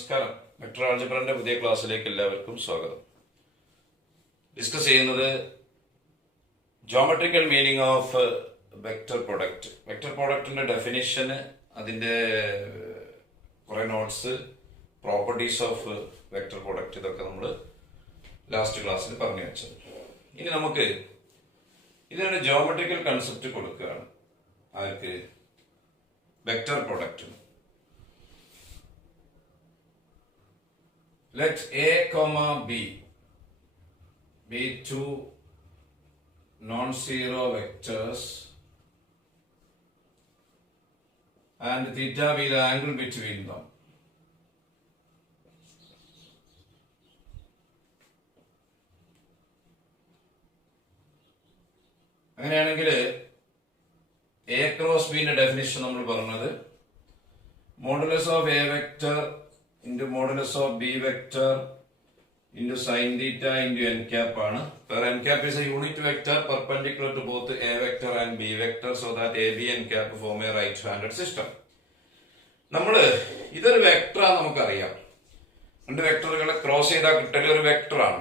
നമസ്കാരം. വെക്ടർ ആൾജിബ്രന്റെ പുതിയ ക്ലാസ്സിലേക്ക് എല്ലാവർക്കും സ്വാഗതം. ഡിസ്കസ് ചെയ്യുന്നത് geometrical meaning of vector product. Vector പ്രൊഡക്റ്റിന്റെ ഡെഫിനിഷന്, അതിന്റെ കുറെ notes, properties of vector product, ഇതൊക്കെ നമ്മൾ ലാസ്റ്റ് ക്ലാസ്സിൽ പറഞ്ഞു വെച്ചത്. ഇനി നമുക്ക് ഇതിനൊരു ജോമെട്രിക്കൽ കൺസെപ്റ്റ് കൊടുക്കുകയാണ്. അവർക്ക് vector product. Let A comma B be two non-zero vectors and theta be the angle between them. അങ്ങനെയാണെങ്കിൽ A cross B ന്റെ ഡെഫിനിഷൻ നമ്മൾ പറഞ്ഞത് modulus of A vector into modulus of B vector into sin theta into n cap ആണ്. Where n cap is a unit vector perpendicular to both A vector and B vector, so that AB n cap form a right-handed system. നമ്മള് ഇതൊരു വെക്ടറാണ്, നമുക്കറിയാം. രണ്ട് വെക്ടറുകളെ cross ചെയ്താൽ കിട്ടൽ ഒരു വെക്ടറാണ്.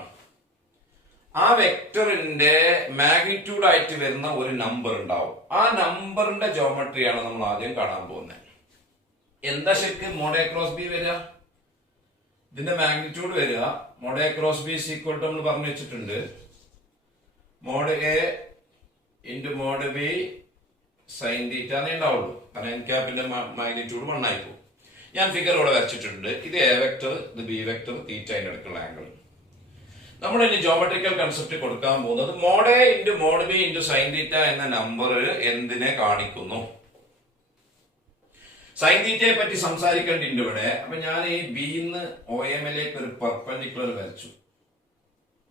ആ വെക്ടറിന്റെ magnitude ആയിട്ട് വരുന്ന ഒരു നമ്പർ ഉണ്ടാവും. ആ നമ്പറിന്റെ ജോമെട്രിയാണ് നമ്മൾ ആദ്യം കാണാൻ പോകുന്നത്. എന്താ ശരിക്കും മോഡ് എ ക്രോസ് ബി വരിക? ഇതിന്റെ മാഗ്നിറ്റ്യൂഡ് വരിക mod A cross B equal to നമ്മൾ പറഞ്ഞു വെച്ചിട്ടുണ്ട് mod A into mod B sine theta എന്നേ ഉണ്ടാവുള്ളൂ. കാരണം എൻ ക്യാപ്പിന്റെ മാഗ്നിറ്റ്യൂഡ് 1 ആയി പോകും. ഞാൻ ഫിഗർ ഇവിടെ വരച്ചിട്ടുണ്ട്. ഇത് എ വെക്ടർ, ഇത് ബി വെക്ടർ, തീറ്റ അതിന്റെ അടുക്കുള്ള ആംഗിൾ. നമ്മൾ ഇനി ജോമെട്രിക്കൽ കൺസെപ്റ്റ് കൊടുക്കാൻ പോകുന്നത് mod A into mod B into sine theta എന്ന നമ്പർ എന്തിനെ കാണിക്കുന്നു. സൈൻ തീറ്റയെ പറ്റി സംസാരിക്കേണ്ടിണ്ട് ഇവിടെ. അപ്പൊ ഞാൻ ഈ ബിന്ന് ഒ എമ്മിലേക്ക് ഒരു പെർപെൻഡിക്കുലർ വരച്ചു.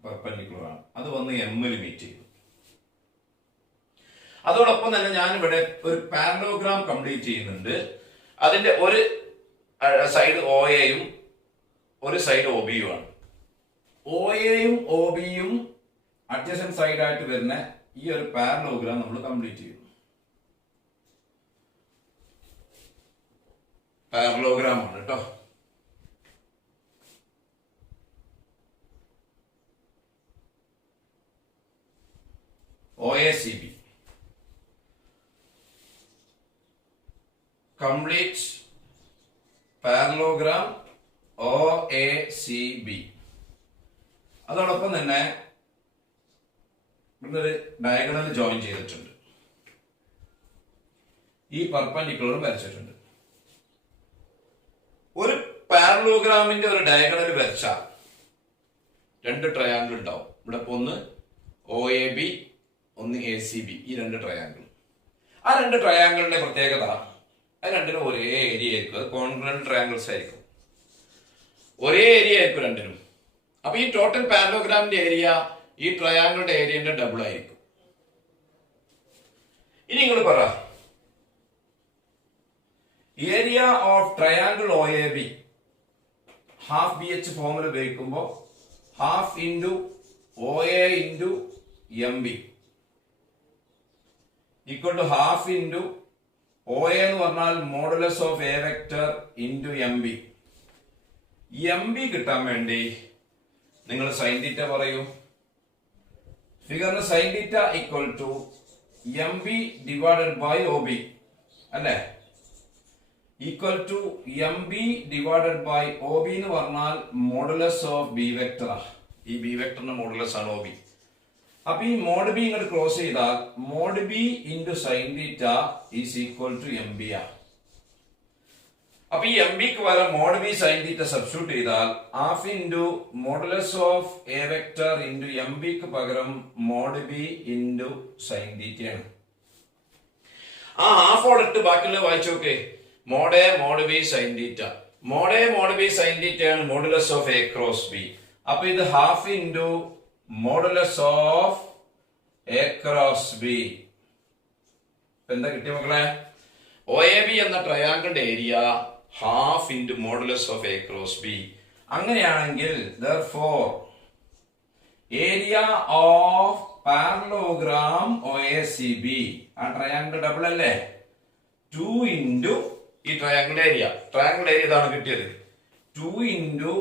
പെർപെൻഡിക്കുലർ ആണ്, അത് വന്ന് എമ്മിൽ മീറ്റ് ചെയ്തു. അതോടൊപ്പം തന്നെ ഞാൻ ഇവിടെ ഒരു പാരലോഗ്രാം കംപ്ലീറ്റ് ചെയ്യുന്നുണ്ട്. അതിന്റെ ഒരു സൈഡ് ഒ എയും ഒരു സൈഡ് ഒ ബിയും ആണ്. ഒ എയും ഒ ബിയും അഡ്ജസന്റ് സൈഡ് ആയിട്ട് വരുന്ന ഈ ഒരു പാരലോഗ്രാം നമ്മൾ കംപ്ലീറ്റ് ചെയ്തു. പാരലോഗ്രാം ആണ് കേട്ടോ. OACB complete parallelogram OACB. അതോടൊപ്പം തന്നെ ഇവിടെ ഒരു ഡയഗണൽ ജോയിൻ ചെയ്തിട്ടുണ്ട്. ഈ പെർപെൻഡിക്കുലറും വരച്ചിട്ടുണ്ട്. ഒരു പാരലോഗ്രാമിന്റെ ഒരു ഡയഗണൽ വരച്ചാൽ രണ്ട് ട്രയാങ്കിൾ ഉണ്ടാവും. ഇവിടെ ഒന്ന് OAB, ഒന്ന് ACB. ഈ രണ്ട് ട്രയാങ്കിൾ, ആ രണ്ട് ട്രയാങ്കിളിന്റെ പ്രത്യേകത, അത് രണ്ടിനും ഒരേ ഏരിയ ആയിരിക്കും. അത് കോൺഗ്രന്റ് ട്രയാങ്കിൾസ് ആയിരിക്കും. ഒരേ ഏരിയ ആയിരിക്കും രണ്ടിനും. അപ്പൊ ഈ ടോട്ടൽ പാരലോഗ്രാമിന്റെ ഏരിയ ഈ ട്രയാങ്കിളുടെ ഏരിയന്റെ ഡബിൾ ആയിരിക്കും. ഇനി നിങ്ങൾ പറ, area of triangle OAB half BH ഫോമിൽ ഉപയോഗിക്കുമ്പോൾ half into OA into MB equal to half into OA എന്ന് പറഞ്ഞാൽ modulus of A vector into MB. MB കിട്ടാൻ വേണ്ടി നിങ്ങൾ സൈൻ തീറ്റ പറയൂ. ഫിഗറിന് sine theta equal to MB divided by OB അല്ലേ? Equal to MB divided by OB എന്ന് പറഞ്ഞാൽ മോഡുലസ് ഓഫ് B വെക്ടർ. ഈ B വെക്ടറിന്റെ മോഡുലസ് ആണ് OB. അപ്പൊ ഈ മോഡ് ബി ഇങ്ങോട്ട് ക്രോസ് ചെയ്താൽ mod B into sine theta is equal to MB ആണ്. അപ്പൊ ഈ MBക്ക് പകരം mod B sine theta substitute ചെയ്താൽ half into modulus of A vector into MBക്ക് പകരം മോഡ് ബി ഇൻറ്റു സൈൻ തീറ്റയാണ്. ആ ഹാഫ് ഇട്ട് ബാക്കിയുള്ള വായിച്ചു നോക്കേ. Mod A mod B sine theta, mod A mod B sine theta ആണ് modulus of A cross B. അപ്പൊ ഇത് half into modulus of A cross B. എന്താ കിട്ടിയ മക്കളെ? OAB എന്ന ട്രയാങ്കിളിന്റെ area half into modulus of A cross B. അങ്ങനെയാണെങ്കിൽ therefore area of parallelogram OACB, ആ ട്രയാങ്കിൾ ഡബിൾ അല്ലേ, 2 ഇൻറ്റു ഈ ട്രയാങ്കിൾ ഏരിയ ഇതാണ് കിട്ടിയത്. 2 into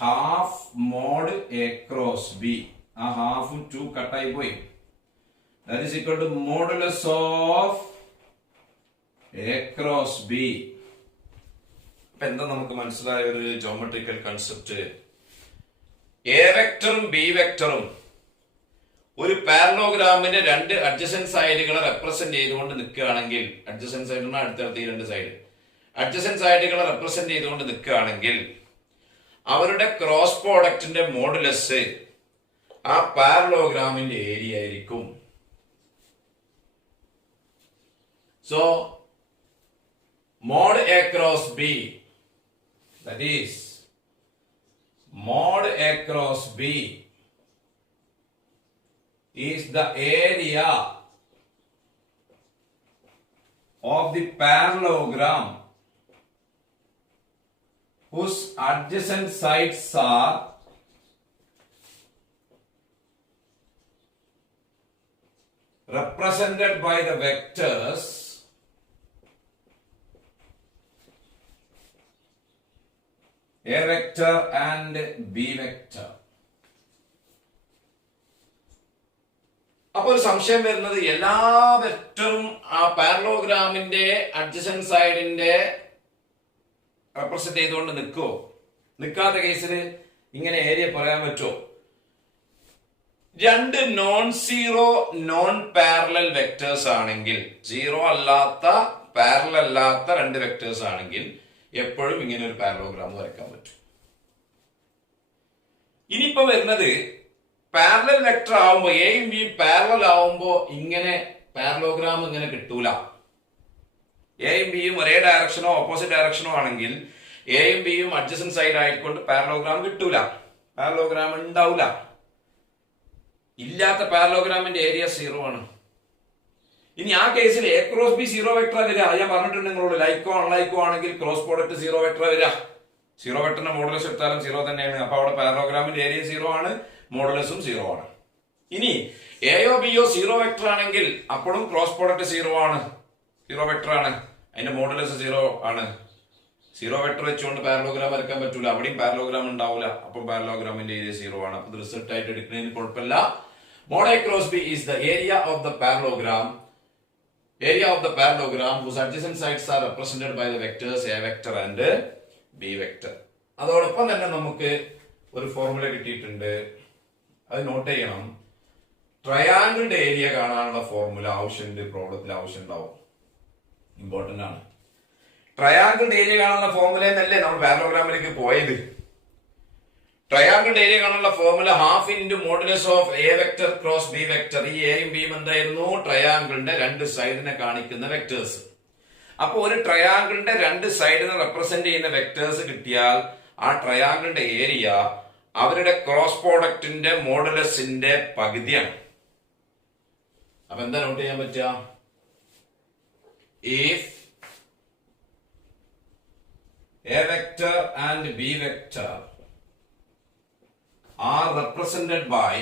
half mod a cross b. ആ ഹാഫും 2 കട്ടായി പോയി. That is equal to modulus of a cross b. അപ്പൊ എന്താ നമുക്ക് മനസ്സിലായ ഒരു ജോമെട്രിക്കൽ കൺസെപ്റ്റ്? എ വെക്ടറും ബി വെക്ടറും ഒരു പാരലോഗ്രാമിന്റെ രണ്ട് അഡ്ജസന്റ് സൈഡുകളെ റെപ്രസെന്റ് ചെയ്തുകൊണ്ട് നിൽക്കുകയാണെങ്കിൽ, അഡ്ജസന്റ് സൈഡ് അടുത്തടുത്ത് ഈ രണ്ട് സൈഡ് അഡ്ജസന്റ് സൈഡുകളെ റെപ്രസെന്റ് ചെയ്തുകൊണ്ട് നിൽക്കുകയാണെങ്കിൽ അവരുടെ ക്രോസ് പ്രോഡക്റ്റിന്റെ മോഡുലസ് ആ പാരലോഗ്രാമിന്റെ ഏരിയ ആയിരിക്കും. So mod a cross b, that is mod a cross b is the area of the parallelogram whose adjacent sides are represented by the vectors A vector and B vector. അപ്പോൾ ഒരു സംശയം വരുന്നത്, എല്ലാ വെക്ടറും ആ പാരലോഗ്രാമിന്റെ adjacent സൈഡിന്റെ represent ചെയ്തുകൊണ്ട് നിൽക്കുമോ? നിൽക്കാത്ത കേസിൽ ഇങ്ങനെ ഏരിയ പറയാൻ പറ്റുമോ? രണ്ട് non zero non parallel vectors ആണെങ്കിൽ, സീറോ അല്ലാത്ത പാരലൽ അല്ലാത്ത രണ്ട് വെക്ടേഴ്സ് ആണെങ്കിൽ എപ്പോഴും ഇങ്ങനെ ഒരു പാരലോഗ്രാം വരയ്ക്കാൻ പറ്റും. ഇനിയിപ്പോ വരുന്നത് പാരലൽ വെക്ടർ ആവുമ്പോ, എയും ബിയും പാരലൽ ആവുമ്പോ ഇങ്ങനെ പാരലോഗ്രാം ഇങ്ങനെ കിട്ടൂല. എയും ബിയും ഒരേ ഡയറക്ഷനോ ഓപ്പോസിറ്റ് ഡയറക്ഷനോ ആണെങ്കിൽ എയും ബിയും അഡ്ജസന്റ് സൈഡ് ആയിക്കൊണ്ട് പാരലോഗ്രാം കിട്ടൂല, പാരലോഗ്രാം ഉണ്ടാവില്ല. ഇല്ലാത്ത പാരലോഗ്രാമിന്റെ ഏരിയ 0 ആണ്. ഇനി ആ കേസിൽ എ ക്രോസ് ബി 0 വെക്ടർ വരിക. ഞാൻ പറഞ്ഞിട്ടുണ്ട് നിങ്ങളോട്, ലൈക്കോ അൺലൈക്കോ ആണെങ്കിൽ ക്രോസ് പ്രോഡക്റ്റ് 0 വെക്ടർ വരിക. 0 വെക്ടറിന്റെ മോഡുലസ് എടുത്താലും 0 തന്നെയാണ്. അപ്പൊ അവിടെ പാരലോഗ്രാമിന്റെ ഏരിയ 0 ആണ്, മോഡുലസും 0 ആണ്. ഇനി എയോ ബിയോ 0 വെക്ടർ ആണെങ്കിൽ അപ്പോഴും ക്രോസ് പ്രോഡക്റ്റ് 0 ആണ്, 0 വെക്ടർ ആണ്, അതിന്റെ മോഡുലസ് 0 ആണ്. 0 വെക്ടർ വെച്ചുകൊണ്ട് പാരലോഗ്രാം വരയ്ക്കാൻ പറ്റൂല, അവിടെയും പാരലോഗ്രാം ഉണ്ടാവില്ല. അപ്പം പാരലോഗ്രാമിന്റെ ഏരിയ 0 ആണ്. അപ്പൊ റിസൾട്ട് ആയിട്ട് എടുക്കുന്നതിന് കുഴപ്പമില്ല. Mod A cross B is the area of the parallelogram, area of the parallelogram whose adjacent sides are represented by the vectors A vector and B vector. അതോടൊപ്പം തന്നെ നമുക്ക് ഒരു ഫോർമുല കിട്ടിയിട്ടുണ്ട്, അത് നോട്ട് ചെയ്യണം. ട്രയാങ്കിളിന്റെ ഏരിയ കാണാനുള്ള ഫോർമുല ആവശ്യമുണ്ട്, പ്രോബ്ലത്തിൽ ആവശ്യം ഉണ്ടാവും, ഇമ്പോർട്ടന്റ് ആണ്. ട്രയാങ്കിളിന്റെ ഏരിയ കാണാനുള്ള ഫോർമുല എന്നല്ലേ നമ്മൾ പാരലോഗ്രാമിലേക്ക് പോയത്. ട്രയാങ്കിളിന്റെ ഏരിയ കാണാനുള്ള formula half into modulus of A vector cross B vector. ഈ എയും ബിയും എന്തായിരുന്നു? ട്രയാങ്കിളിന്റെ രണ്ട് സൈഡിനെ കാണിക്കുന്ന വെക്ടേഴ്സ്. അപ്പൊ ഒരു ട്രയാങ്കിളിന്റെ രണ്ട് സൈഡിനെ റെപ്രസെന്റ് ചെയ്യുന്ന വെക്ടേഴ്സ് കിട്ടിയാൽ ആ ട്രയാങ്കിളിന്റെ ഏരിയ അവരുടെ ക്രോസ് പ്രോഡക്റ്റിന്റെ മോഡുലസിന്റെ പകുതിയാണ്. അപ്പൊ എന്താ നോട്ട് ചെയ്യാൻ പറ്റുക? If A vector and B vector are represented by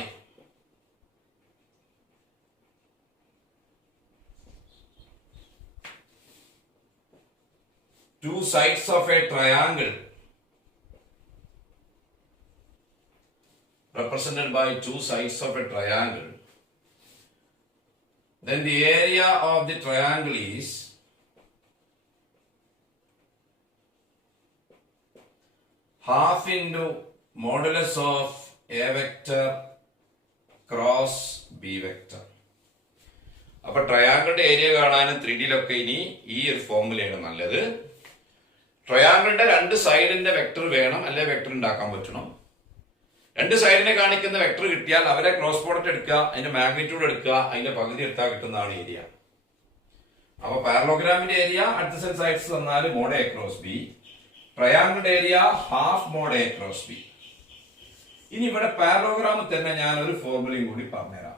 two sides of a triangle, represented by two sides of a triangle, then the area of the triangle is half into modulus of A vector cross B vector. അപ്പൊ ട്രയാങ്കിളിന്റെ area കാണാനും 3Dയിലൊക്കെ ഇനി ഈ ഒരു ഫോർമുലയാണ് നല്ലത്. ട്രയാങ്കിളിന്റെ രണ്ട് സൈഡിന്റെ vector വേണം, അല്ലെ വെക്ടർ ഉണ്ടാക്കാൻ പറ്റണം. രണ്ട് സൈഡിനെ കാണിക്കുന്ന വെക്ടർ കിട്ടിയാൽ അവരെ ക്രോസ് പ്രോഡക്റ്റ് എടുക്കുക, അതിന്റെ മാഗ്നിറ്റ്യൂഡ് എടുക്കുക, അതിന്റെ പകുതി എടുത്താൽ കിട്ടുന്നതാണ് ഏരിയ. അപ്പൊ പാരലോഗ്രാമിന്റെ ഏരിയ അഡ്ജസന്റ് സൈഡ്സ് തന്നാൽ മോഡ് എ ക്രോസ് ബി, ട്രയാങ്കിളിന്റെ area half mod A cross B. ഇനി ഇവിടെ പാരലോഗ്രാമിൽ തന്നെ ഞാൻ ഒരു ഫോർമുലയും കൂടി പറഞ്ഞുതരാം.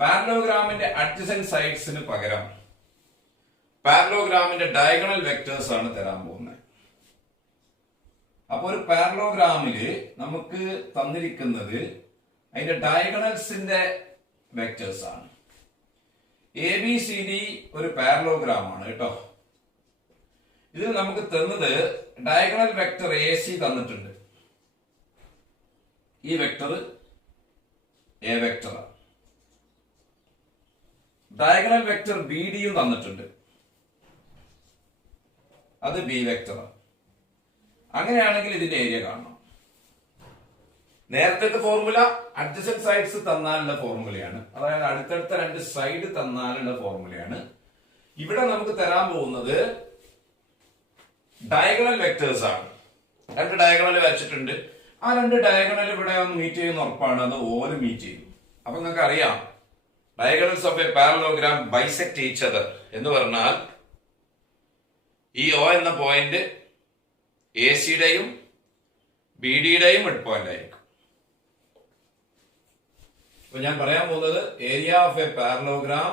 പാരലോഗ്രാമിന്റെ അഡ്ജസന്റ് സൈഡ്സിന് പകരം പാരലോഗ്രാമിന്റെ ഡയഗണൽ വെക്ടേഴ്സ് ആണ് തരാൻ പോകുന്നത്. അപ്പൊ ഒരു പാരലോഗ്രാമില് നമുക്ക് തന്നിരിക്കുന്നത് അതിന്റെ ഡയഗണൽസിന്റെ വെക്ടേഴ്സ് ആണ്. ABCD ഒരു പാരലോഗ്രാം ആണ് കേട്ടോ. ഇതിൽ നമുക്ക് തന്നത് ഡയഗണൽ വെക്ടർ എ സി തന്നിട്ടുണ്ട്. ഈ വെക്ടർ എ വെക്ടറാണ്. ഡയഗണൽ വെക്ടർ ബി ഡിയും തന്നിട്ടുണ്ട്, അത് ബി വെക്ടറാണ്. അങ്ങനെയാണെങ്കിൽ ഇതിന്റെ ഏരിയ കാണണം. നേരത്തെ ഫോർമുല അഡ്ജസന്റ് സൈഡ്സ് തന്നാലുള്ള ഫോർമുലയാണ്, അതായത് അടുത്തടുത്ത രണ്ട് സൈഡ് തന്നാലുള്ള ഫോർമുലയാണ്. ഇവിടെ നമുക്ക് തരാൻ പോകുന്നത് ഡയഗണൽ വെക്ടേഴ്സ് ആണ്. രണ്ട് ഡയഗണൽ വരച്ചിട്ടുണ്ട്. ആ രണ്ട് ഡയഗണൽ ഇവിടെ മീറ്റ് ചെയ്യുന്ന ഉറപ്പാണ്, അത് ഓല് മീറ്റ് ചെയ്യും. അപ്പൊ നിങ്ങൾക്ക് അറിയാം diagonals of a parallelogram bisect each other എന്ന് പറഞ്ഞാൽ ഈ ഒ എന്ന പോയിന്റ് എ സിയുടെയും ബി ഡിയുടെയും മിഡ് പോയിന്റ് ആയിരിക്കും. അപ്പൊ ഞാൻ പറയാൻ പോകുന്നത് area of a parallelogram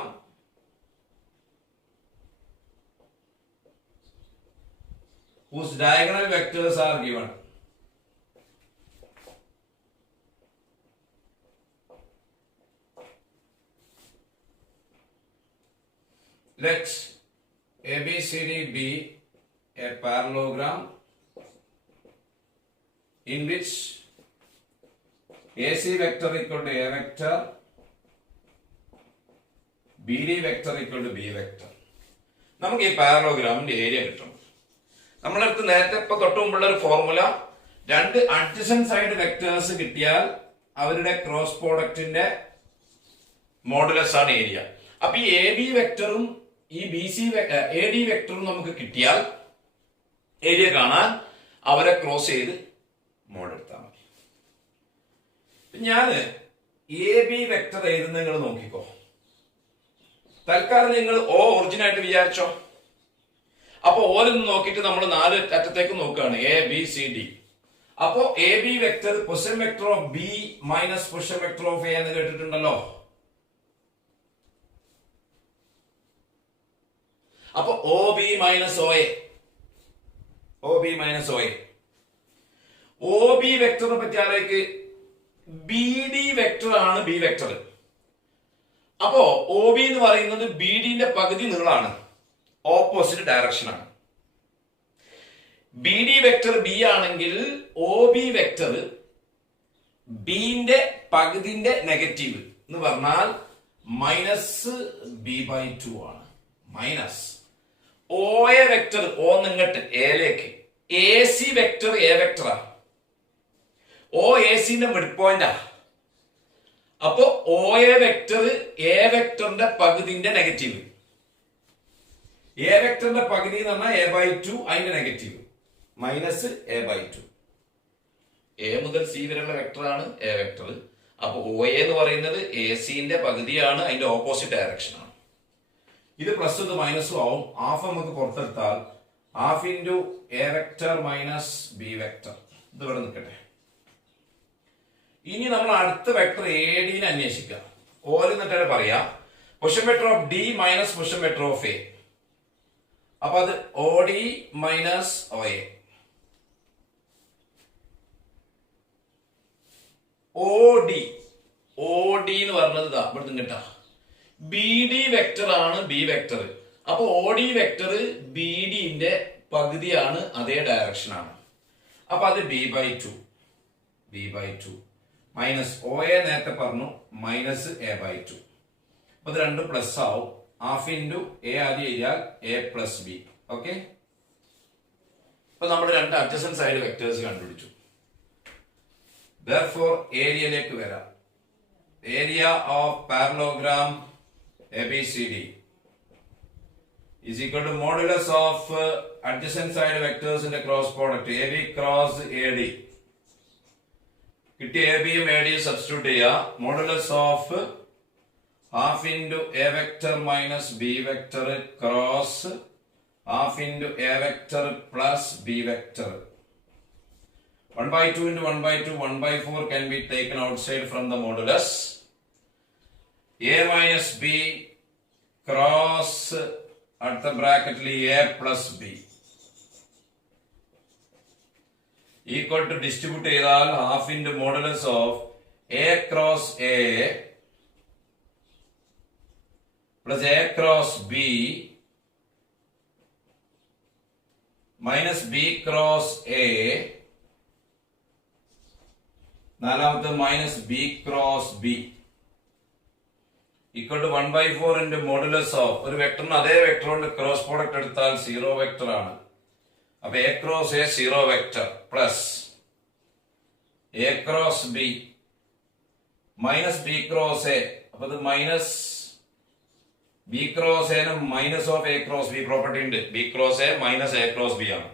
whose diagonal vectors are given. Let ABCD be a parallelogram in which AC vector equal to A vector, BD vector equal to B vector. നമുക്ക് ഈ പാരലോഗ്രാമിന്റെ area കിട്ടും. നമ്മളടുത്ത് നേരത്തെ ഇപ്പൊ തൊട്ട് മുമ്പുള്ള ഒരു ഫോർമുല, രണ്ട് അഡ്ജസന്റ് സൈഡ് വെക്ടേഴ്സ് കിട്ടിയാൽ അവരുടെ ക്രോസ് പ്രോഡക്റ്റിന്റെ മോഡുലസ് ആണ് ഏരിയ. അപ്പൊ ഈ എ ബി വെക്ടറും ഈ ബി സി എ ഡി വെക്ടറും നമുക്ക് കിട്ടിയാൽ ഏരിയ കാണാൻ അവരെ ക്രോസ് ചെയ്ത് മോഡ് എടുത്താൽ മതി. ഞാന് എ ബി വെക്ടർ എഴുതുന്ന നിങ്ങൾ നോക്കിക്കോ. തൽക്കാലം നിങ്ങൾ ഓ ഒറിജിൻ ആയിട്ട് വിചാരിച്ചോ. അപ്പൊ ഓരോന്ന് നോക്കിയിട്ട് നമ്മൾ നാല് അറ്റത്തേക്ക് നോക്കുകയാണ്, എ ബി സി ഡി. അപ്പോ A B vector position vector of B minus position vector of A എന്ന് കേട്ടിട്ടുണ്ടല്ലോ. അപ്പൊ O B minus O A, O B minus O A. O B വെക്ടറിനെ പറ്റിയാലേക്ക് ബി ഡി വെക്ടർ ആണ് B vector. അപ്പോ O B എന്ന് പറയുന്നത് B ഡിന്റെ പകുതി നീളാണ്, ഓപ്പോസിറ്റ് ഡയറക്ഷൻ ആണ്. ബി ഡി വെക്ടർ ബി ആണെങ്കിൽ ഒ ബി വെക്ടർ ബിന്റെ പകുതിന്റെ നെഗറ്റീവ് എന്ന് പറഞ്ഞാൽ മൈനസ് ബി ബൈ 2 ആണ്. Minus O A vector O നിങ്ങട്ട് എയിലേക്ക്, എ സി വെക്ടർ എ വെക്ടറാ, ഓ എ സിന്റെ മിഡ് പോയിന്റാ. അപ്പോ ഒ എ വെക്ടർ എ വെക്ടറിന്റെ പകുതിന്റെ നെഗറ്റീവ്. എ വെക്ടറിന്റെ പകുതി എന്ന് പറഞ്ഞാൽ എ ബൈ 2, അതിന്റെ negative minus A by 2. A മുതൽ സി വരെയുള്ള വെക്ടറാണ് എ വെക്ടർ. അപ്പൊ ഒ എ എന്ന് പറയുന്നത് എ സിന്റെ പകുതിയാണ്, അതിന്റെ ഓപ്പോസിറ്റ് ഡയറക്ഷൻ ആണ്. ഇത് പ്ലസ് ഇത് മൈനസും ആവും. ഹാഫ് നമുക്ക് പുറത്തെടുത്താൽ half into A vector minus B vector. ഇത് ഇവിടെ നിൽക്കട്ടെ. ഇനി നമ്മൾ അടുത്ത വെക്ടർ എ ഡിനെ അന്വേഷിക്കാം. ഓല് എന്നിട്ട് പറയാം position vector of D minus position vector of A. അപ്പൊ അത് O D minus O A. O D എന്ന് പറഞ്ഞത് ഇവിടെ നിന്നിട്ടാ ബി ഡി വെക്ടർ ആണ് ബി വെക്ടർ. അപ്പൊ ഒ ഡി വെക്ടർ ബി ഡിന്റെ പകുതിയാണ്, അതേ ഡയറക്ഷൻ ആണ്. അപ്പൊ അത് B by 2 minus O A നേരത്തെ പറഞ്ഞു മൈനസ് എ ബൈ 2. അപ്പൊ ഇത് രണ്ടും പ്ലസ് ആവും. ഹാഫ് ഇൻറ്റു എ ആദ്യം എഴുതിയാൽ എ പ്ലസ് ബി. ഓക്കെ, ഇപ്പൊ നമ്മൾ രണ്ട് അഡ്ജസന്റ് സൈഡ് വെക്ടേഴ്സ് കണ്ടുപിടിച്ചു. therefore ഏരിയയിലേക്ക് വരാം. Area of parallelogram ABCD is equal to modulus of adjacent side vectors in the cross product AB cross AD. കിട്ടിയ എ ബിയും എ ഡിയും സബ്സ്റ്റിറ്റ്യൂട്ട് ചെയ്യുക. Modulus of half into A vector minus B vector cross half into A vector plus B vector. 1/2 into 1/2, 1/4 can be taken outside from the modulus. A minus B cross at the bracket A plus B equal to distribute ചെയ്താൽ half into modulus of A cross A plus A cross B minus B cross A, നാലാമത്തെ minus B cross B equal to 1/4 into modulus of ഒരു വെക്ടറിന് അതേ vector കൊണ്ട് cross product എടുത്താൽ zero vector ആണ്. അപ്പൊ A cross A zero vector plus A cross B minus B cross A. അപ്പൊ ഇത് minus B cross A minus of A cross B property ഉണ്ട്. B cross A minus A cross B ആണ്.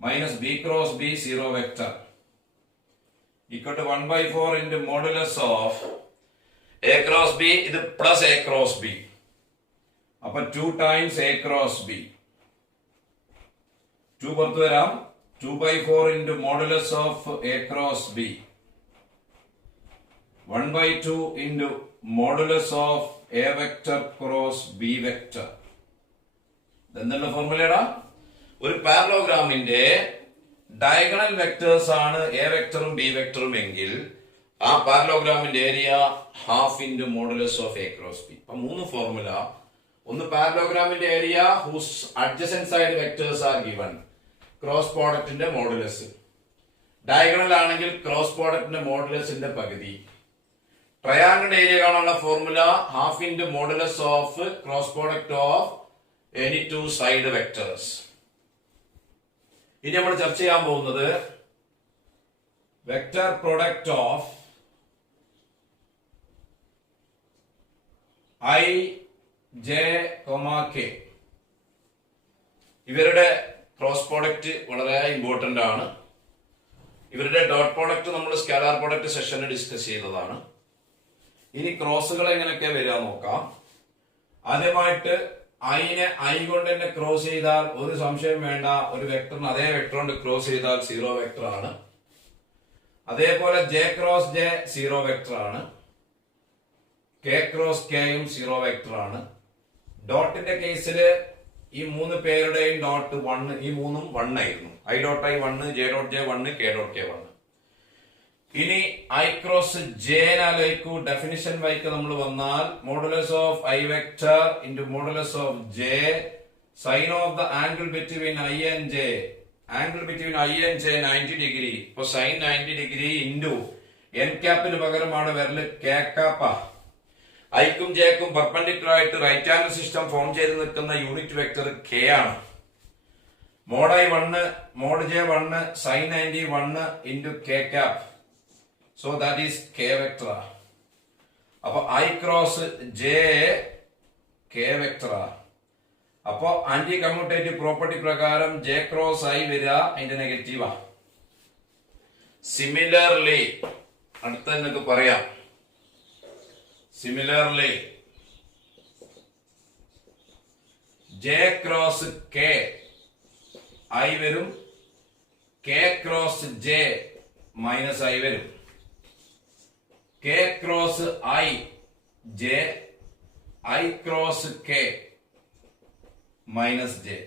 Minus B cross B zero vector equal to 1/4 into modulus of A cross B. ഇത് plus A cross B. അപ്പൊ 2 times A cross B. 2 പുറത്തു വരാം. 2/4 into modulus of A cross B. 1/2 into modulus of A vector cross B vector. ഇതെന്നുള്ള ഫോർമുലടാ? ഒരു പാരലോഗ്രാമിന്റെ diagonal vectors ആണ് A വെക്ടറും ബി വെക്ടറും എങ്കിൽ ആ പാരലോഗ്രാമിന്റെ area half into modulus of A cross B. അപ്പൊ 3 ഫോർമുല. ഒന്ന് പാരലോഗ്രാമിന്റെ area whose adjacent side vectors are given, cross പ്രോഡക്റ്റിന്റെ മോഡുലസ്. ഡയഗണൽ ആണെങ്കിൽ ക്രോസ് പ്രോഡക്റ്റിന്റെ മോഡുലസിന്റെ പകുതി. ട്രയാങ്കിളിന്റെ ഏരിയ കാണാനുള്ള formula half into modulus of cross product of any 2 side vectors. ഇനി നമ്മൾ ചർച്ച ചെയ്യാൻ പോകുന്നത് vector product of I J K. ഇവരുടെ ക്രോസ് പ്രോഡക്റ്റ് വളരെ ഇമ്പോർട്ടന്റ് ആണ്. ഇവരുടെ ഡോട്ട് പ്രോഡക്റ്റ് നമ്മൾ സ്കാലാർ പ്രോഡക്റ്റ് സെഷനിൽ ഡിസ്കസ് ചെയ്തതാണ്. ഇനി ക്രോസുകൾ എങ്ങനെയൊക്കെ വരിക നോക്കാം. ആദ്യമായിട്ട് ഐനെ ഐ കൊണ്ട് തന്നെ ക്രോസ് ചെയ്താൽ ഒരു സംശയം വേണ്ട, ഒരു വെക്ടറിന് അതേ വെക്ടർ കൊണ്ട് ക്രോസ് ചെയ്താൽ സീറോ വെക്ടർ ആണ്. അതേപോലെ J cross J zero vector ആണ്. കെ ക്രോസ് കെയും സീറോ വെക്ടർ ആണ്. ഡോട്ടിന്റെ കേസിൽ ഈ 3 പേരുടെയും ഡോട്ട് 1, ഈ 3ഉം 1 ആയിരുന്നു. I dot I 1, J dot J 1, K dot K 1. ഇനി ഐ ക്രോസ് ജെനാലേക്ക് ഡെഫിനിഷൻ വൈക്ക് നമ്മൾ വന്നാൽ modulus of I vector into modulus of J sine of the angle between I and J. Angle between I and J 90 degree. ഇപ്പൊ sine 90 degree into N ക്യാപ്പിന് പകരമാണ് വരല് K ക്യാപ്പ. ഐക്കും ജെക്കും പെർപെൻഡിക്കുലർ ആയിട്ട് റൈറ്റ് ആംഗിൾ സിസ്റ്റം ഫോം ചെയ്ത് നിൽക്കുന്ന യൂണിറ്റ് വെക്ടർ കെ ആണ്. Mod I 1 mod J 1 sine 90 1 into K cap. So that is k vector. അപ്പൊ I cross J k vector. അപ്പൊ ആന്റി കമ്മ്യൂട്ടേറ്റീവ് പ്രോപ്പർട്ടി പ്രകാരം J ക്രോസ് I വരിക അതിന്റെ നെഗറ്റീവാ. Similarly അടുത്ത നിങ്ങൾക്ക് പറയാം. Similarly J cross K I വരും, K cross J minus I വരും. K cross I J, I cross K minus J.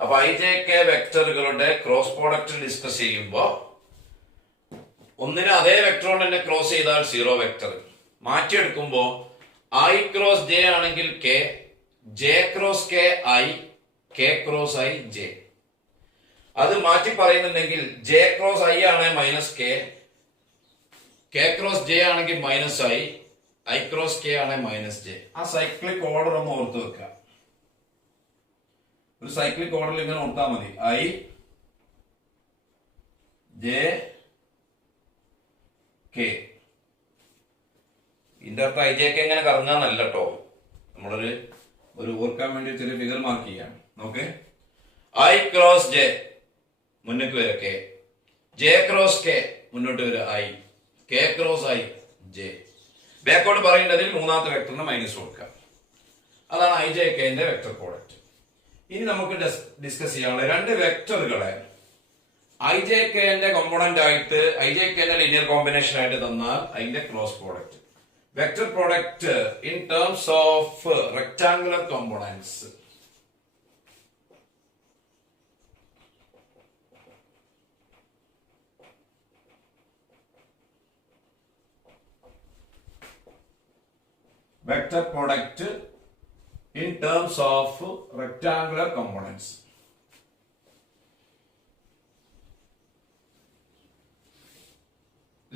അപ്പൊ ഐ ജെ കെ വെക്ടറുകളുടെ ക്രോസ് പ്രോഡക്റ്റ് ഡിസ്കസ് ചെയ്യുമ്പോൾ ഒന്നിനെ അതേ വെക്ടർ കൊണ്ട് തന്നെ ക്രോസ് ചെയ്താൽ സീറോ വെക്ടർ. മാറ്റിയെടുക്കുമ്പോ I ക്രോസ് J ആണെങ്കിൽ K, J cross K I, K cross I J. അത് മാറ്റി പറയുന്നുണ്ടെങ്കിൽ J ക്രോസ് I ആണ് minus K, K cross J ആണെങ്കിൽ മൈനസ് I ക്രോസ് K ആണ് മൈനസ് J. ആ സൈക്ലിക് ഓർഡർ ഒന്ന് ഓർത്ത് വെക്കുക. ഒരു സൈക്ലിക് ഓർഡറിൽ ഇങ്ങനെ ഓർത്താൽ മതി. I J K. ഇതിന്റെ അർത്ഥം I J K എങ്ങനെ കറങ്ങാന്നല്ല കേട്ടോ. നമ്മളൊരു ഓർക്കാൻ വേണ്ടി ചെറിയ ഫിഗർ മാർക്ക് ചെയ്യാം. നോക്കേ, I ക്രോസ് J മുന്നോട്ട് വരെ K, J ക്രോസ് K മുന്നോട്ട് വരെ I, K cross I J. ബാക്കോട്ട് പറയുന്നതിൽ മൂന്നാമത്തെ വെക്ടറിന് മൈനസ് കൊടുക്കുക. അതാണ് ഐ ജെ കെന്റെ വെക്ടർ പ്രോഡക്റ്റ്. ഇനി നമുക്ക് ഡിസ്കസ് ചെയ്യാനുള്ള 2 വെക്ടറുകളെ ഐ ജെ കെന്റെ കോമ്പോണന്റ് ആയിട്ട് ഐ ജെ കെന്റെ ലീനിയർ കോമ്പിനേഷൻ ആയിട്ട് തന്നാൽ അതിന്റെ cross product. Vector product in terms of rectangular components. Vector product in terms of rectangular components.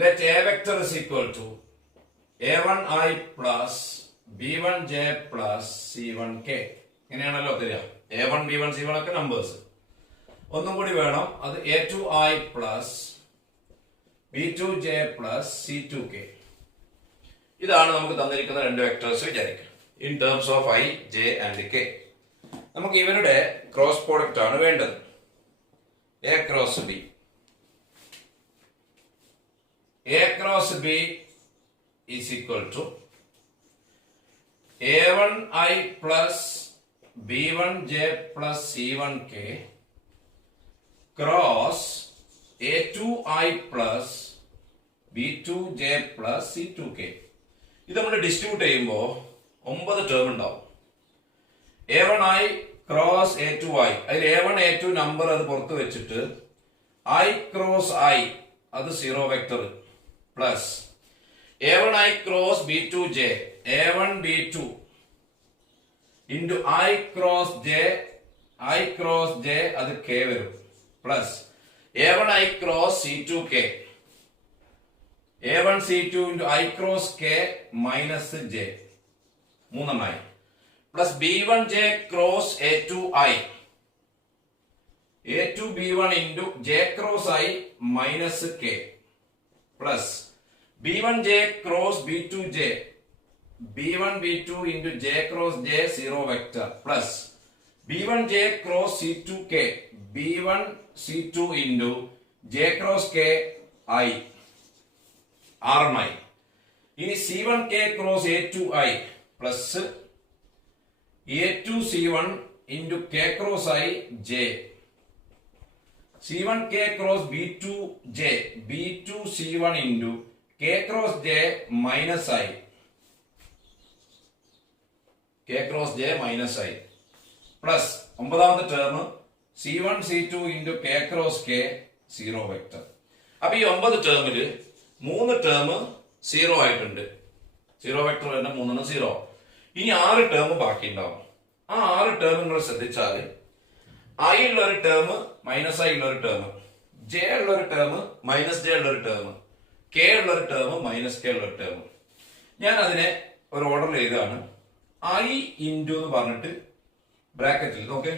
let A vector is equal to A1I plus B1J plus C1K. ഇങ്ങനെയാണല്ലോ തരിക. A1, B1, C1 ഒക്കെ numbers. ഒന്നും കൂടി വേണം, അത് A2I plus B2J plus C2K. ഇതാണ് നമുക്ക് തന്നിരിക്കുന്ന രണ്ട് വെക്ടേഴ്സ് വിചാരിക്കുക. In terms of I, J and K. നമുക്ക് ഇവരുടെ ക്രോസ് പ്രോഡക്റ്റ് ആണ് വേണ്ടത്. A cross B. A cross B is equal to A1I plus B1J plus C1K cross A2I plus B2J plus C2K. ഇത് നമ്മൾ ഡിസ്ട്രിബ്യൂട്ട് ചെയ്യുമ്പോൾ 9 term ഉണ്ടാവും. A1I cross A2I, അതിൽ A1 A2 number അത് പുറത്ത് വെച്ചിട്ട് I ക്രോസ് I അത് 0 vector plus A1I cross B2J A1 B2 into I cross J അത് K വരും plus A1I cross C2K A1 C2 into I cross K minus J മൂന്നെണ്ണായി plus B1J cross A2I A2 B1 into J cross I minus K plus B1J cross B2J B1 B2 into J cross J 0 vector plus B1J cross C2K B1 C2 into J cross K I R1I. ഇനി C1K cross A2I plus A2 C1 into K cross I J C1K cross B2J B2 C1 into K cross J minus I K cross J minus I plus ഒമ്പതാമത്തെ term C1 C2 into K cross K 0 vector. അപ്പൊ ഈ 9 ടേമിൽ 3 term 0 ആയിട്ടുണ്ട്. 0 vector വരുന്ന 3 0. ഇനി 6 term ബാക്കി ഉണ്ടാവും. ആ 6 ടേം നിങ്ങൾ ശ്രദ്ധിച്ചാൽ I ഉള്ള ഒരു ടേം മൈനസ് I ഉള്ള ഒരു ടേം J ഉള്ള ഒരു ടേം മൈനസ് J ഉള്ള ഒരു ടേം K ഉള്ള ഒരു ടേം മൈനസ് K ഉള്ള ഒരു ടേം. ഞാൻ അതിനെ ഒരു ഓർഡറിൽ എഴുതുകയാണ്. I ഇൻറ്റു എന്ന് പറഞ്ഞിട്ട് ബ്രാക്കറ്റിൽ നോക്കെ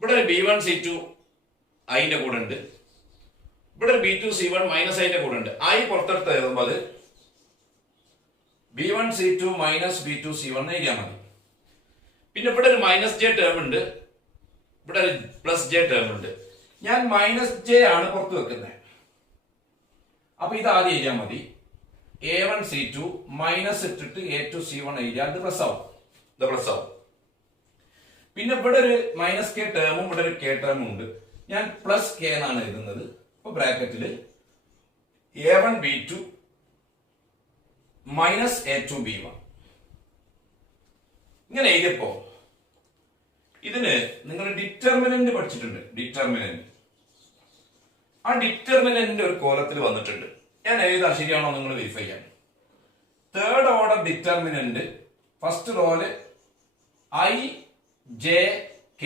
ഇവിടെ ഒരു B1 C2 I കൂടെ ഉണ്ട്, ഇവിടെ ഒരു B2 C1 മൈനസ് I കൂടെ ഉണ്ട്. I പുറത്തെടുത്ത് എഴുതുമ്പോൾ അത് B1 C2 minus B2 C1 എഴുതിയാൽ മതി. പിന്നെ ഇവിടെ ഒരു മൈനസ് J ടേം ഉണ്ട്, ഇവിടെ ഒരു പ്ലസ് J ടേം ഉണ്ട്. ഞാൻ മൈനസ് J ആണ് പുറത്ത് വെക്കുന്നത്. അപ്പൊ ഇത് ആദ്യം എഴുതിയാൽ മതി. A1 C2 മൈനസ് ഇട്ടിട്ട് A2 C1 എഴുതിയാൽ ഇത് പ്ലസ് ആവും. ഇത് പ്ലസ് ആവും. പിന്നെ ഇവിടെ ഒരു മൈനസ് K ടേമും ഇവിടെ ഒരു K ടേമും ഉണ്ട്. ഞാൻ പ്ലസ് K എന്നാണ് എഴുതുന്നത്. അപ്പൊ ബ്രാക്കറ്റിൽ A1 B2 minus A2 B1 ഇങ്ങനെ എഴുതിയപ്പോ ഇതിന് നിങ്ങൾ ഡിറ്റർമിനന്റ് പഠിച്ചിട്ടുണ്ട്. ഡിറ്റർമിനന്റ്, ആ ഡിറ്റർമിനന്റിന്റെ ഒരു കോലത്തിൽ വന്നിട്ടുണ്ട്. ഞാൻ എഴുതാം, ശരിയാണോ നിങ്ങൾ വെരിഫൈ ചെയ്യാൻ. തേർഡ് ഓർഡർ ഡിറ്റർമിനന്റ് ഫസ്റ്റ് റോല് I J K,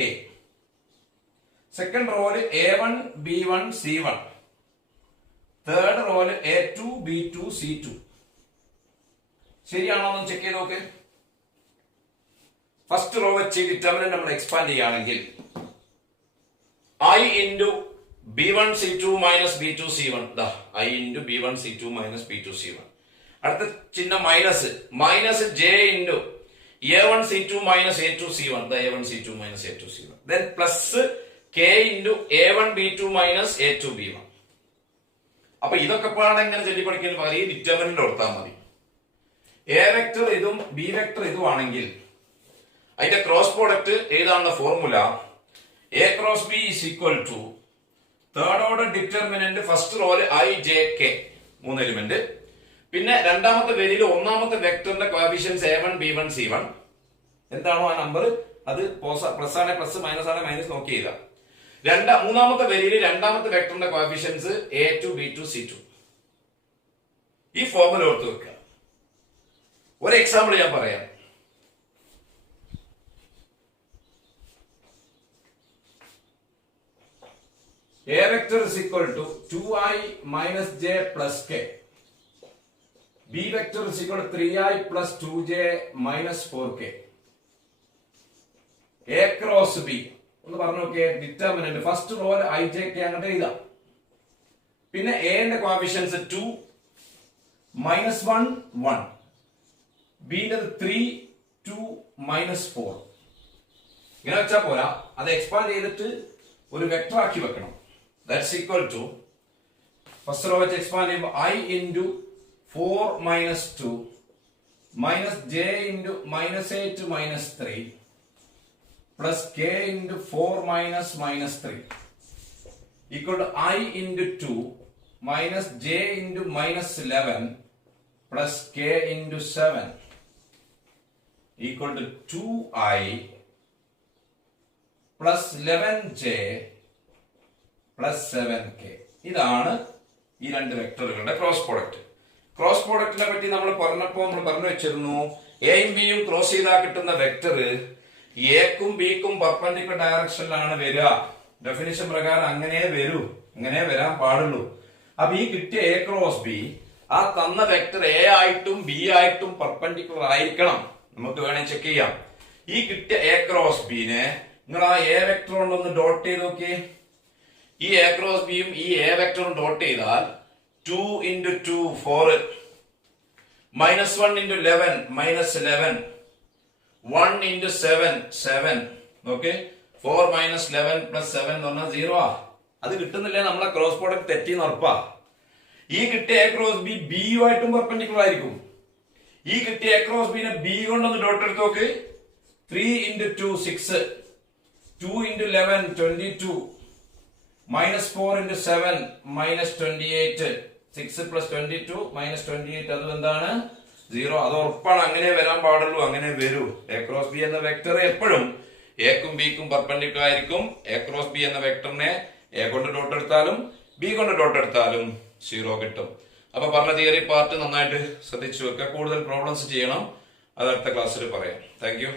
സെക്കൻഡ് റോല് A1 B1 C1, തേർഡ് റോല് A2 B2 C2. ശരിയാണോ എന്ന് ചെക്ക് ചെയ്ത് നോക്ക്. ഫസ്റ്റ് റോ വെച്ച് ഡിറ്റർമിനന്റ് നമ്മൾ എക്സ്പാൻഡ് ചെയ്യുകയാണെങ്കിൽ I into B1 C2 minus B2 C1 I into B1 C2 minus B2 C1. അടുത്ത ചിഹ്നം minus minus J into A1 C2 minus A2 C1 A1 C2 minus A2 C1. Then plus K into A1 B2 minus A2 B1. അപ്പൊ ഇതൊക്കെ പാടെ എങ്ങനെ ചൊല്ലി പഠിക്കാൻ പകരം ഈ ഡിറ്റർമിനന്റ് കൊടുത്താൽ മതി. A വെക്ടർ ഇതും B വെക്ടർ ഇതും ആണെങ്കിൽ അതിന്റെ ക്രോസ് പ്രോഡക്റ്റ് എഴുതാനുള്ള formula A cross B is equal to third order determinant first റോല് I J K 3 എലിമെന്റ്, പിന്നെ രണ്ടാമത്തെ വരിയിൽ ഒന്നാമത്തെ വെക്ടറിന്റെ കോഎഫിഷ്യൻസ് A1 B1 C1 എന്താണോ ആ നമ്പർ അത് പ്ലസ് ആണ് പ്ലസ്, മൈനസ് ആണ് മൈനസ് നോക്കി ചെയ്താൽ. മൂന്നാമത്തെ വരിയിൽ രണ്ടാമത്തെ വെക്ടറിന്റെ കോഎഫിഷ്യൻസ് A2 B2 C2. ഈ ഫോർമുല ഓർത്ത് വെക്കുക. ഒരു എക്സാമ്പിൾ ഞാൻ പറയാം. A vector is equal to 2i minus j plus k. B vector is equal to 3i plus 2j minus 4k. A cross B. ഒന്ന് പറഞ്ഞു നോക്കിയേ, determinant first row I J K അങ്ങോട്ട് എഴുതാം. പിന്നെ എ ന്റെ coefficients 2 minus 1 1, ബിന്റെ 3 2 minus 4. ഇങ്ങനെ വെച്ചാൽ പോരാ, അത് എക്സ്പാൻഡ് ചെയ്തിട്ട് ഒരു വെക്ടർ ആക്കി വെക്കണം. That's equal to first row വെച്ച് എക്സ്പാൻഡ് ചെയ്യുമ്പോൾ i into 4 minus 2 minus j into minus 8 minus 3 plus k into 4 minus minus 3 equal to I into 2 minus j into minus 11 plus k into 7 equal to 2I plus 11j plus 7k. ഇതാണ് ഈ രണ്ട് വെക്ടറുകളുടെ cross product. Cross പ്രോഡക്റ്റിനെ പറ്റി നമ്മൾ പറഞ്ഞു വെച്ചിരുന്നു, എയും ബിയും cross ചെയ്താൽ കിട്ടുന്ന വെക്ടർ എക്കും ബിക്കും പെർപെൻഡിക്കുലർ ഡയറക്ഷനിലാണ് വരിക. ഡെഫിനിഷൻ പ്രകാരം അങ്ങനെ വരൂ, അങ്ങനെ വരാൻ പാടുള്ളൂ. അപ്പൊ ഈ കിട്ടിയ എ ക്രോസ് ബി ആ തന്ന വെക്ടർ എ ആയിട്ടും ബി ആയിട്ടും പെർപെൻഡിക്കുലർ ആയിരിക്കണം. നമുക്ക് വേണമെങ്കിൽ ചെക്ക് ചെയ്യാം. ഈ കിട്ടിയ എ ക്രോസ് ബിനെ നിങ്ങൾ ആ എ വെക്ടർ കൊണ്ടൊന്ന് ഡോട്ട് ചെയ്ത് നോക്കിയേ. ഈ എ ക്രോസ് ബിയും ഈ എ വെക്ടറും ഡോട്ട് ചെയ്താൽ 2 into 2 4, minus 1 into 11 minus 11, 1 into 7 7. Okay, 4 minus 11 plus 7 എന്ന് പറഞ്ഞാൽ 0 ആ. അത് കിട്ടുന്നില്ലേ, നമ്മളെ ക്രോസ് പ്രോഡക്റ്റ് തെറ്റിന്ന് ഉറപ്പാ. ഈ കിട്ടിയ എ ക്രോസ് ബി ബിയുമായിട്ടും പെർപെൻഡിക്കുലർ ആയിരിക്കും. ഈ കിട്ടിയ എ ക്രോസ് ബിനെ ബി കൊണ്ടൊന്ന് ഡോട്ട് എടുത്ത് നോക്ക്. 3 into 2 6, 2 into 11 22, minus 4 into 7 minus 28, 6 plus 22 minus 28, അതും എന്താണ് 0. അത് ഉറപ്പാണ്, അങ്ങനെ വരാൻ പാടുള്ളൂ, അങ്ങനെ വരൂ. എ ക്രോസ് ബി എന്ന വെക്ടർ എപ്പോഴും എക്കും ബിക്കും പെർപെൻഡിക്കുലർ ആയിരിക്കും. എ ക്രോസ് ബി എന്ന വെക്ടറിനെ എ കൊണ്ട് ഡോട്ട് എടുത്താലും ബി കൊണ്ട് ഡോട്ട് എടുത്താലും 0 കിട്ടും. അപ്പൊ പറഞ്ഞ തിയറി പാർട്ട് നന്നായിട്ട് ശ്രദ്ധിച്ചു വെക്കുക. കൂടുതൽ പ്രോബ്ലംസ് ചെയ്യണം, അത് അടുത്ത ക്ലാസ്സിൽ പറയാം. Thank you.